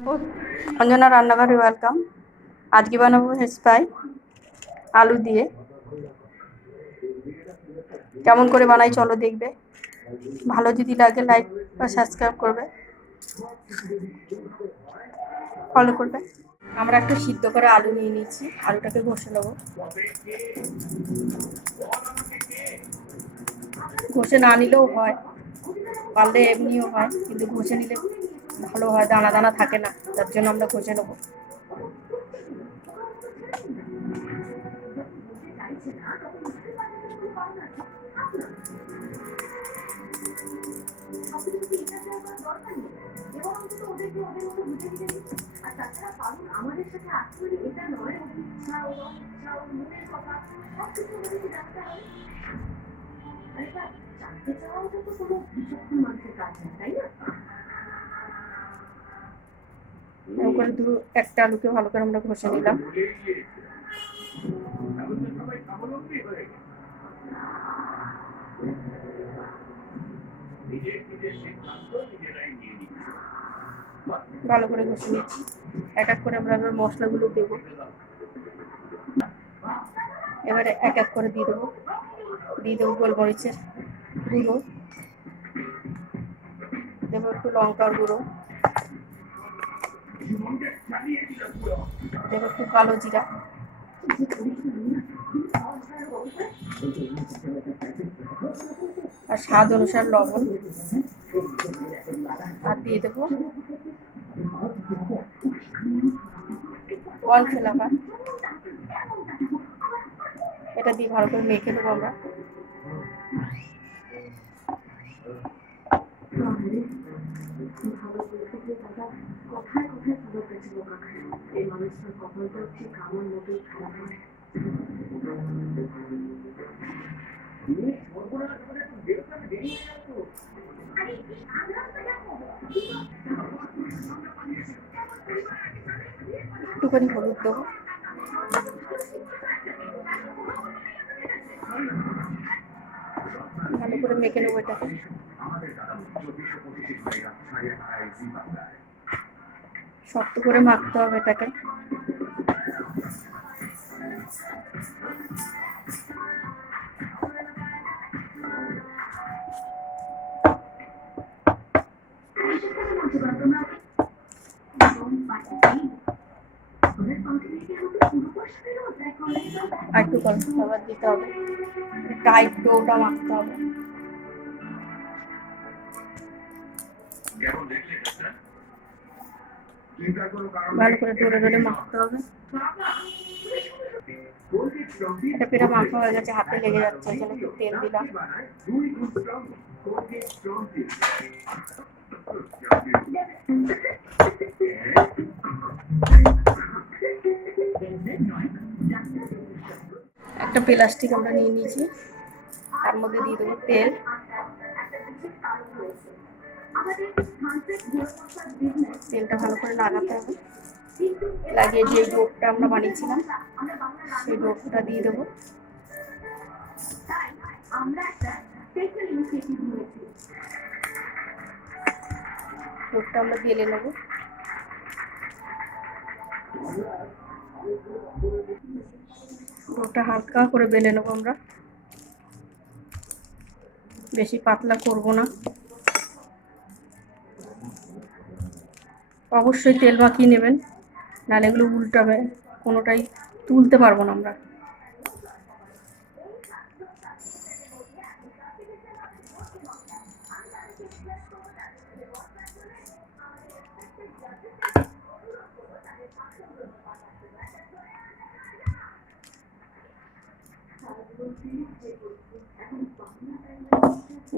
অঞ্জনা রান্নাঘরে ওয়েলকাম। আজকে বানাবো ভেজ ফ্রাই আলু দিয়ে। কেমন করে বানাই চলো দেখবে। ভালো যদি লাগে লাইক বা সাবস্ক্রাইব করবে, ফলো করবে। আমরা একটু সিদ্ধ করে আলু নিয়ে নিচ্ছি, আলুটাকে ঘষে নেবো। ঘষে না নিলেও হয়, পারলে এমনিও হয়, কিন্তু ঘষে নিলে ভালো হয়, দানা দানা থাকে না, তার জন্য আমরা ঘষে নেবো। একটা আলুকে ভালো করে আমরা ঘষে নিলাম। ভালো করে ঘষে নিচ্ছি। এক এক করে আমরা এবার মশলাগুলো দেবো। এবারে এক এক করে দিয়ে দেবো গোলমরিচের গুঁড়ো, দেবো একটু লঙ্কার গুঁড়ো, দেবো একটু কালো জিরা, আর স্বাদ অনুসার লবণ, আর দিয়ে দেবো কর্নফ্লাওয়ার। এটা দিয়ে ভালো করে মেখে দেবো আমরা। একটুখানি হলুদ দেবো, ভালো করে মেখে নেবো এটাকে। শক্ত করে মাখতে হবে এটাকে। আর একটু কর্নফ্লাওয়ার দিতে হবে, টাইট ডোটা মাখতে হবে। ভালো করে ডোরে ডোরে মাখতে হবে। এটা পেটা মাখা হয়ে গেছে, হাতে লেগে যাচ্ছে, এখানে একটু তেল দিলাম। একটা প্লাস্টিক আমরা নিয়ে নিয়েছি, তার মধ্যে দিয়ে দেবো তেল। তেলটা ভালো করে লাগাতে হবে, লাগিয়ে যে ডোটা আমরা বানিয়েছিলাম সেই ডোটা দিয়ে দেবো। ডোটা আমরা বেলে নেবো। ডোটা হালকা করে বেলে নেবো আমরা, বেশি পাতলা করব না। অবশ্যই তেল মাখিয়ে নেবেন, নাহলে এগুলো উল্টাবে, কোনোটাই তুলতে পারবো না আমরা।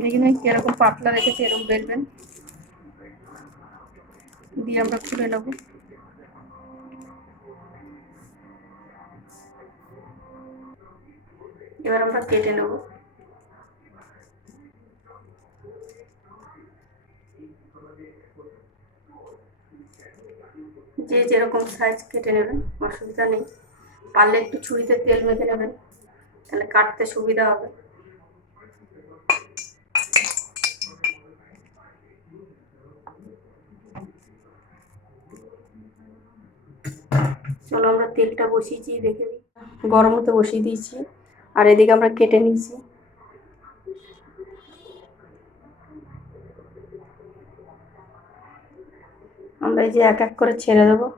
দেখি কিরকম পাতলা রেখেছে, এরকম বেলবেন, দিয়ে আমরা খুলে নেব। এবার আমরা কেটে নেব। যে যেরকম সাইজ কেটে নেবেন, অসুবিধা নেই। পারলে একটু ছুরিতে তেল মেখে নেবেন, তাহলে কাটতে সুবিধা হবে। চলো আমরা তেলটা বসিয়েছি, দেখে নিই। গরম হতে বসিয়ে দিয়েছি, আর এদিকে আমরা কেটে নিয়েছি। আমরা এই যে এক এক করে ছেড়ে দেবো।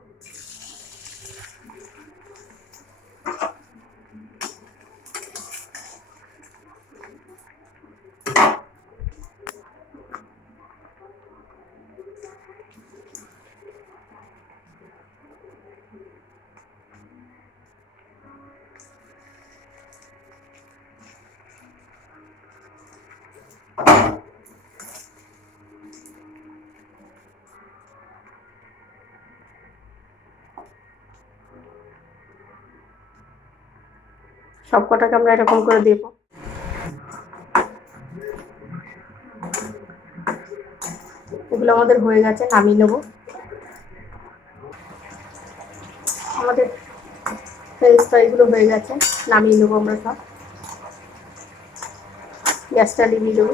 সব কটাকে আমরা এরকম করে দেব। এগুলো আমাদের হয়ে গেছে, নামিয়ে নেব। আমাদের ফ্রেঞ্চ ফ্রাইগুলো হয়ে গেছে, নামিয়ে নেবো আমরা সব। গ্যাসটা নিভিয়ে দেবো।